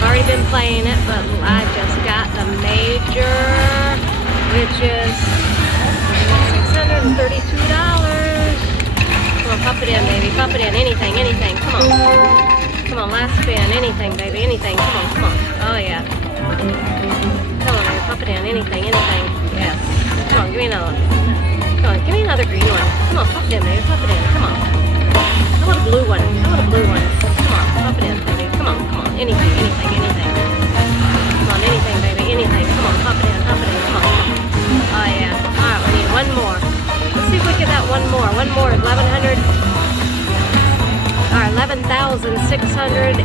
I've already been playing it, but I just got the major, which is $632. Come on, pop it in, baby. Pop it in. Anything, anything. Come on. Come on, last spin. Anything, baby. Anything. Come on, come on. Oh, yeah. Come on, baby. Pop it in. Anything, anything. Yes. Come on, give me another one. Come on, give me another green one. Come on, pop it in, baby. Pop it in. Come on. I want a blue one. I want a blue one. Come on, pop it in, baby. Come on, come on. Anything, anything, anything. Come on, anything, baby. Anything. Come on, pop it in, pop it in. Come on, come on. Oh, yeah. All right, we need one more. Let's see if we get that one more. One more is 1,100. All right, $11,684.65.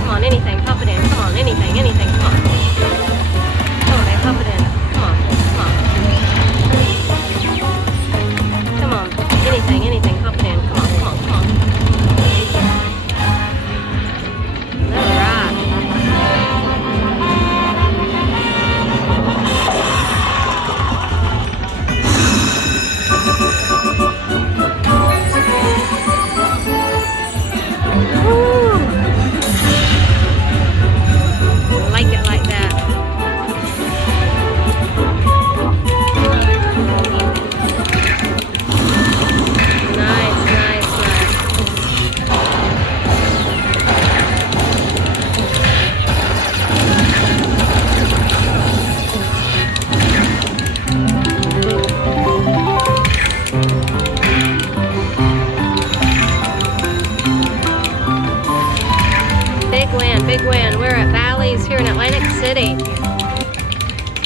Come on, anything. Pop it in. Come on, anything, anything. Come on. Come on, baby. Pop it in.